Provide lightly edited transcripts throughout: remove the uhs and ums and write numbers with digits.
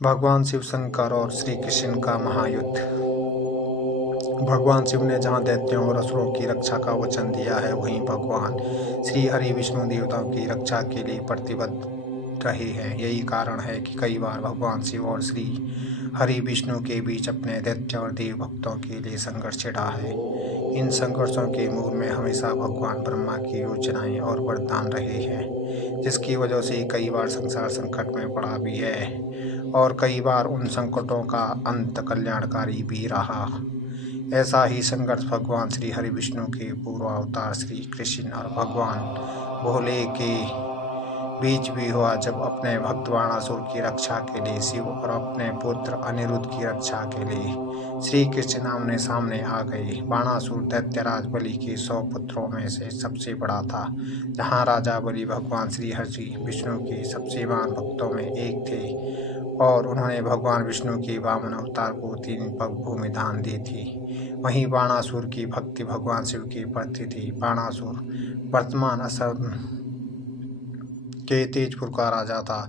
भगवान शिव शंकर और श्री कृष्ण का महायुद्ध। भगवान शिव ने जहाँ दैत्यों और असुरों की रक्षा का वचन दिया है, वहीं भगवान श्री हरि विष्णु देवताओं की रक्षा के लिए प्रतिबद्ध रहे हैं। यही कारण है कि कई बार भगवान शिव और श्री हरि विष्णु के बीच अपने दैत्य और देव भक्तों के लिए संघर्ष छिड़ा है। इन संघर्षों के मूल में हमेशा भगवान ब्रह्मा की योजनाएं और वरदान रहे हैं, जिसकी वजह से कई बार संसार संकट में पड़ा भी है और कई बार उन संकटों का अंत कल्याणकारी भी रहा। ऐसा ही संघर्ष भगवान श्री हरि विष्णु के पूर्व अवतार श्री कृष्ण और भगवान भोले के बीच भी हुआ, जब अपने भक्त बाणासुर की रक्षा के लिए शिव और अपने पुत्र अनिरुद्ध की रक्षा के लिए श्री कृष्ण आमने सामने आ गए। बाणासुर दैत्यराज बलि के 100 पुत्रों में से सबसे बड़ा था। जहाँ राजा बलि भगवान श्री हरि विष्णु के सबसे महान भक्तों में एक थे और उन्होंने भगवान विष्णु के वामन अवतार को 3 पग भूमि दान दी थी, वहीं बाणासुर की भक्ति भगवान शिव के प्रति थी। बाणासुर वर्तमान असम के तेजपुर का राजा था।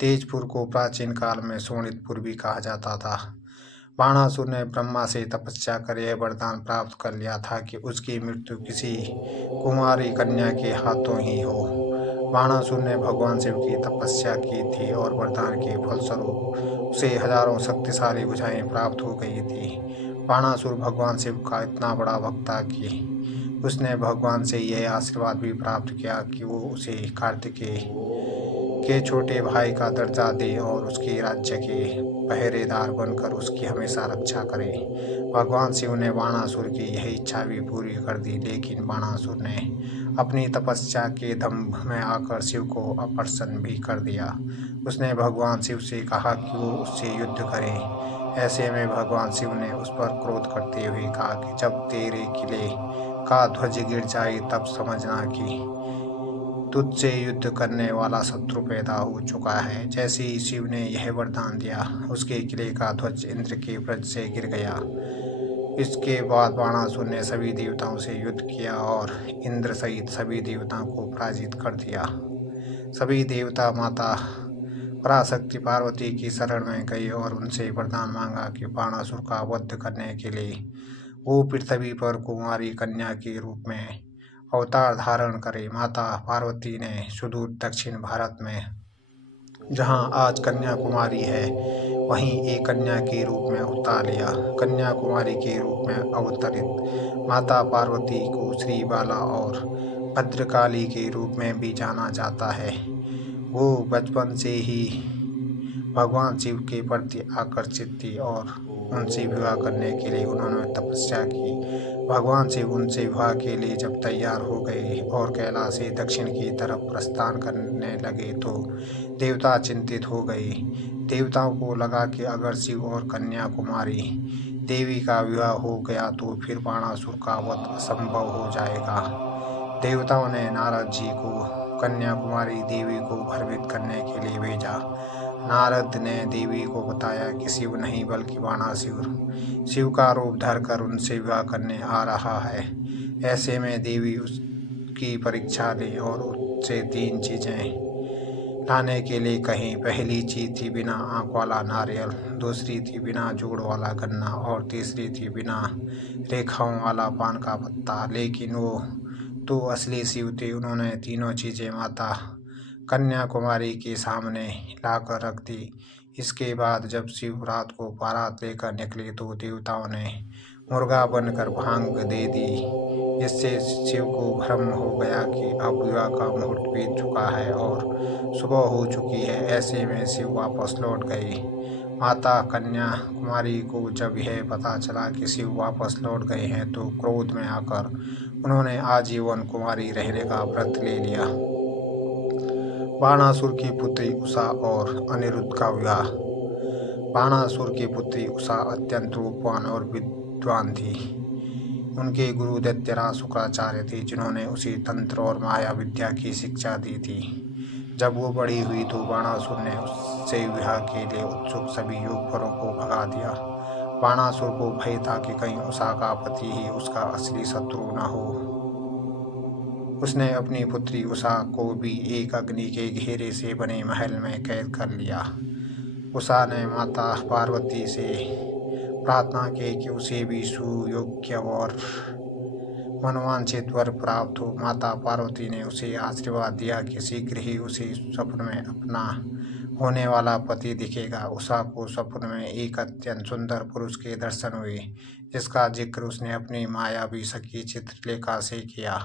तेजपुर को प्राचीन काल में शोणितपुर भी कहा जाता था। बाणासुर ने ब्रह्मा से तपस्या कर यह वरदान प्राप्त कर लिया था कि उसकी मृत्यु किसी कुमारी कन्या के हाथों ही हो। बाणासुर ने भगवान शिव की तपस्या की थी और वरदान के फलस्वरूप उसे हजारों शक्तिशाली भुजाएं प्राप्त हो गई थी। बाणासुर भगवान शिव का इतना बड़ा भक्त था कि उसने भगवान से यह आशीर्वाद भी प्राप्त किया कि वो उसे कार्तिकेय के छोटे भाई का दर्जा दे और उसके राज्य के पहरेदार बनकर उसकी हमेशा रक्षा करे। भगवान शिव ने बाणासुर की यह इच्छा भी पूरी कर दी, लेकिन बाणासुर ने अपनी तपस्या के दंभ में आकर शिव को अप्रसन्न भी कर दिया। उसने भगवान शिव से कहा कि वो उससे युद्ध करें। ऐसे में भगवान शिव ने उस पर क्रोध करते हुए कहा कि जब तेरे किले का ध्वज गिर जाए तब समझना कि तुझसे युद्ध करने वाला शत्रु पैदा हो चुका है। जैसे ही शिव ने यह वरदान दिया, उसके किले का ध्वज इंद्र के वज्र से गिर गया। इसके बाद बाणासुर ने सभी देवताओं से युद्ध किया और इंद्र सहित सभी देवताओं को पराजित कर दिया। सभी देवता माता पराशक्ति पार्वती की शरण में गए और उनसे वरदान मांगा कि बाणासुर का वध करने के लिए वो पृथ्वी पर कुमारी कन्या के रूप में अवतार धारण करे। माता पार्वती ने सुदूर दक्षिण भारत में, जहाँ आज कन्याकुमारी है, वहीं एक कन्या के रूप में अवतार लिया। कन्याकुमारी के रूप में अवतरित माता पार्वती को श्री बाला और भद्रकाली के रूप में भी जाना जाता है। वो बचपन से ही भगवान शिव के प्रति आकर्षित थी और उनसे विवाह करने के लिए उन्होंने तपस्या की। भगवान शिव उनसे विवाह के लिए जब तैयार हो गए और कैलाश से दक्षिण की तरफ प्रस्थान करने लगे तो देवता चिंतित हो गए। देवताओं को लगा कि अगर शिव और कन्याकुमारी देवी का विवाह हो गया तो फिर बाणासुर का वध असंभव हो जाएगा। देवताओं ने नारद जी को कन्याकुमारी देवी को भ्रमित करने के लिए भेजा। नारद ने देवी को बताया कि शिव नहीं बल्कि बाणासुर शिव का रूप धरकर उनसे विवाह करने आ रहा है। ऐसे में देवी उसकी परीक्षा ली और उससे 3 चीजें लाने के लिए कहीं। पहली चीज थी बिना आंख वाला नारियल, दूसरी थी बिना जोड़ वाला गन्ना और तीसरी थी बिना रेखाओं वाला पान का पत्ता। लेकिन वो तो असली शिव थे। उन्होंने तीनों चीजें माता कन्याकुमारी के सामने लाकर रख दी। इसके बाद जब शिव रात को बारात लेकर निकले तो देवताओं ने मुर्गा बनकर भांग दे दी, जिससे शिव को भ्रम हो गया कि अब विवाह का मुहूर्त बीत चुका है और सुबह हो चुकी है। ऐसे में शिव वापस लौट गए। माता कन्या कुमारी को जब यह पता चला कि शिव वापस लौट गए हैं तो क्रोध में आकर उन्होंने आजीवन कुमारी रहने का व्रत ले लिया। बाणासुर की पुत्री उषा और अनिरुद्ध का विवाह। बाणासुर की पुत्री उषा अत्यंत रूपवान और विद्वान थी। उनके गुरु दैत्यराज शुक्राचार्य थे, जिन्होंने उसे तंत्र और माया विद्या की शिक्षा दी थी। जब वो बड़ी हुई तो बाणासुर ने उससे विवाह के लिए उत्सुक सभी युवकों को भगा दिया। बाणासुर को भय था कि कहीं उषा का पति ही उसका असली शत्रु न हो। उसने अपनी पुत्री उषा को भी एक अग्नि के घेरे से बने महल में कैद कर लिया। उषा ने माता पार्वती से प्रार्थना की कि उसे भी सुयोग्य और मनवांछित वर प्राप्त हो। माता पार्वती ने उसे आशीर्वाद दिया कि शीघ्र ही उसे स्वप्न में अपना होने वाला पति दिखेगा। उषा को स्वप्न में एक अत्यंत सुंदर पुरुष के दर्शन हुए, जिसका जिक्र उसने अपनी मायावी सखी चित्रलेखा से किया।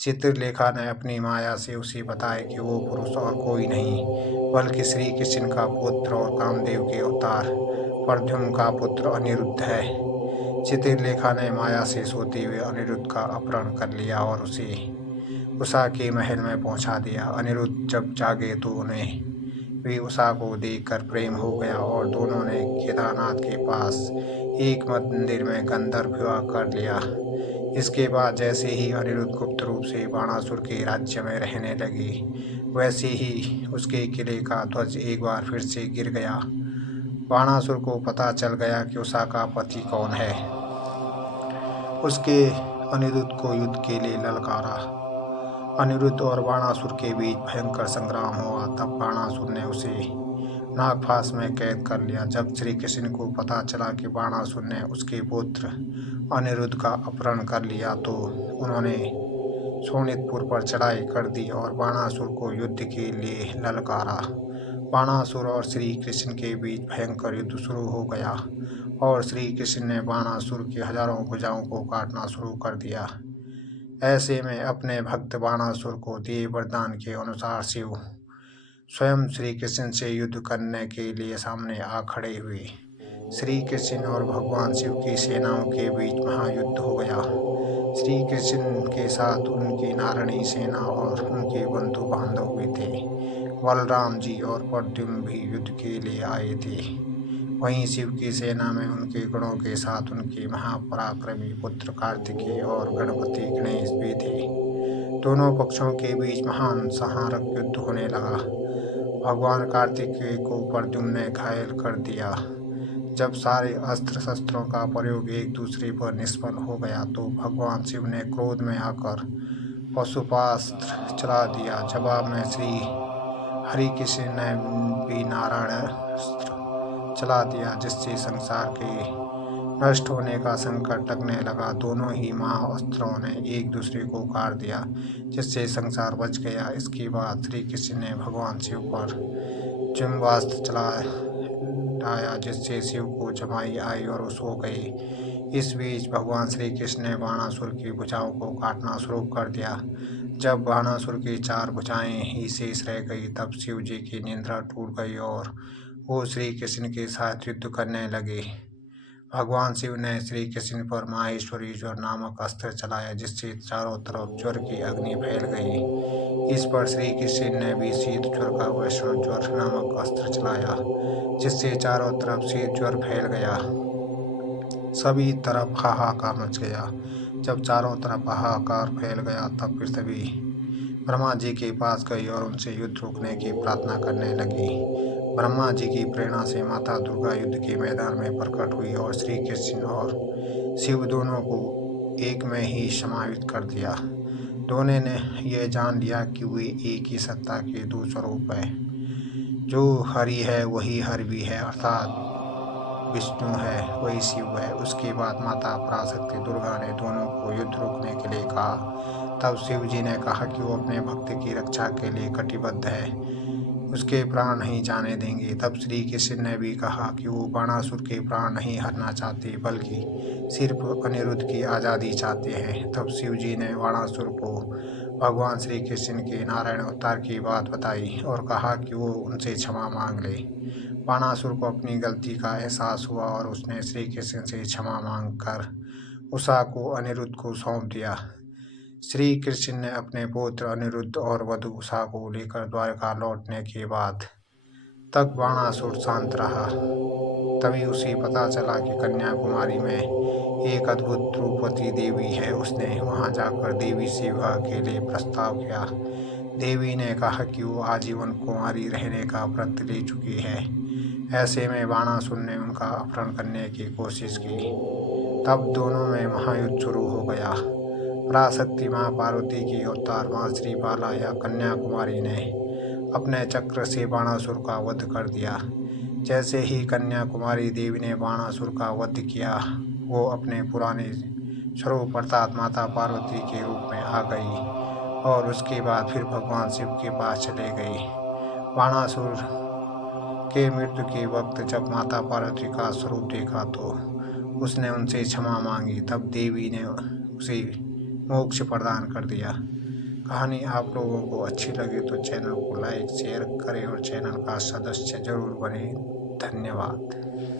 चित्रलेखा ने अपनी माया से उसे बताया कि वो पुरुष और कोई नहीं बल्कि श्री कृष्ण का पुत्र और कामदेव के अवतार प्रद्युम्न का पुत्र अनिरुद्ध है। चित्रलेखा ने माया से सोते हुए अनिरुद्ध का अपहरण कर लिया और उसे उषा के महल में पहुंचा दिया। अनिरुद्ध जब जागे तो उन्हें भी उषा को देखकर प्रेम हो गया और दोनों ने केदारनाथ के पास एक मंदिर में गंधर्व विवाह कर लिया। इसके बाद जैसे ही अनिरुद्ध गुप्त रूप से बाणासुर के राज्य में रहने लगे, वैसे ही उसके किले का ध्वज एक बार फिर से गिर गया। बाणासुर को पता चल गया कि उषा का पति कौन है। उसके अनिरुद्ध को युद्ध के लिए ललकारा। अनिरुद्ध और बाणासुर के बीच भयंकर संग्राम हुआ। तब बाणासुर ने उसे नागफास में कैद कर लिया। जब श्री कृष्ण को पता चला कि बाणासुर ने उसके पुत्र अनिरुद्ध का अपहरण कर लिया तो उन्होंने शोणितपुर पर चढ़ाई कर दी और बाणासुर को युद्ध के लिए ललकारा। बाणासुर और श्री कृष्ण के बीच भयंकर युद्ध शुरू हो गया और श्री कृष्ण ने बाणासुर की हजारों भुजाओं को काटना शुरू कर दिया। ऐसे में अपने भक्त बाणासुर को दिए वरदान के अनुसार शिव स्वयं श्री कृष्ण से युद्ध करने के लिए सामने आ खड़े हुए। श्री कृष्ण और भगवान शिव की सेनाओं के बीच महायुद्ध हो गया। श्री कृष्ण के साथ उनकी नारणी सेना और उनके बंधु बांधव भी थे। बलराम जी और प्रद्युम्न भी युद्ध के लिए आए थे। वहीं शिव की सेना में उनके गणों के साथ उनके महापराक्रमी पुत्र कार्तिकेय और गणपति गणेश भी थे। दोनों पक्षों के बीच महान संहारक युद्ध होने लगा। भगवान कार्तिकेय को प्रद्युम्न ने घायल कर दिया। जब सारे अस्त्र शस्त्रों का प्रयोग एक दूसरे पर निष्फल हो गया तो भगवान शिव ने क्रोध में आकर पशुपास्त्र चला दिया। जवाब में श्री हरि कृष्ण ने भी नारायणास्त्र चला दिया, जिससे संसार के नष्ट होने का संकट टकने लगा। दोनों ही महाअस्त्रों ने एक दूसरे को काट दिया, जिससे संसार बच गया। इसके बाद श्री कृष्ण ने भगवान शिव पर जम्बास्त्र चलाया, जिससे शिव को जमाई आई और वो सो गए। इस बीच भगवान श्री कृष्ण ने बाणासुर की भुजाओं को काटना शुरू कर दिया। जब बाणासुर की 4 भुजाएं ही शेष रह गई, तब शिव जी की निद्रा टूट गई और वो श्री कृष्ण के साथ युद्ध करने लगे। भगवान शिव ने श्री कृष्ण पर माहेश्वरी ज्वर नामक अस्त्र चलाया, जिससे चारों तरफ ज्वर की अग्नि फैल गई। इस पर श्री कृष्ण ने भी शीत ज्वर का वैष्णव ज्वर नामक अस्त्र चलाया, जिससे चारों तरफ शीत ज्वर फैल गया। सभी तरफ हाहाकार मच गया। जब चारों तरफ हाहाकार फैल गया तब पृथ्वी ब्रह्मा जी के पास गई और उनसे युद्ध रोकने की प्रार्थना करने लगी। ब्रह्मा जी की प्रेरणा से माता दुर्गा युद्ध के मैदान में प्रकट हुई और श्री कृष्ण और शिव दोनों को एक में ही समाहित कर दिया। दोनों ने यह जान लिया कि वे एक ही सत्ता के 2 स्वरूप हैं। जो हरि है वही हर भी है, अर्थात विष्णु है वही शिव है। उसके बाद माता पराशक्ति दुर्गा ने दोनों को युद्ध रोकने के लिए कहा। तब शिव जी ने कहा कि वो अपने भक्त की रक्षा के लिए कटिबद्ध है, उसके प्राण नहीं जाने देंगे। तब श्री कृष्ण ने भी कहा कि वो बाणासुर के प्राण नहीं हरना चाहते, बल्कि सिर्फ अनिरुद्ध की आज़ादी चाहते हैं। तब शिव जी ने बाणासुर को भगवान श्री कृष्ण के नारायण अवतार की बात बताई और कहा कि वो उनसे क्षमा मांग ले। बाणासुर को अपनी गलती का एहसास हुआ और उसने श्री कृष्ण से क्षमा मांगकर उषा को अनिरुद्ध को सौंप दिया। श्री कृष्ण ने अपने पुत्र अनिरुद्ध और वधू उषा को लेकर द्वारका लौटने के बाद तक बाणासुर शांत रहा। तभी उसे पता चला कि कन्याकुमारी में एक अद्भुत रूपवती देवी है। उसने वहां जाकर देवी से विवाह के लिए प्रस्ताव किया। देवी ने कहा कि वो आजीवन कुंवारी रहने का व्रत ले चुकी है। ऐसे में बाणासुर ने उनका अपहरण करने की कोशिश की। तब दोनों में महायुद्ध शुरू हो गया। पराशक्ति माँ पार्वती की अवतार माँ श्री बाला या कन्याकुमारी ने अपने चक्र से बाणासुर का वध कर दिया, जैसे ही कन्याकुमारी देवी ने बाणासुर का वध किया, वो अपने पुराने स्वरूप अर्थात माता पार्वती के रूप में आ गई और उसके बाद फिर भगवान शिव के पास चले गई। बाणासुर के मृत्यु के वक्त जब माता पार्वती का स्वरूप देखा तो उसने उनसे क्षमा मांगी, तब देवी ने उसे मोक्ष प्रदान कर दिया। कहानी आप लोगों को अच्छी लगे तो चैनल को लाइक शेयर करें और चैनल का सदस्य जरूर बने। धन्यवाद।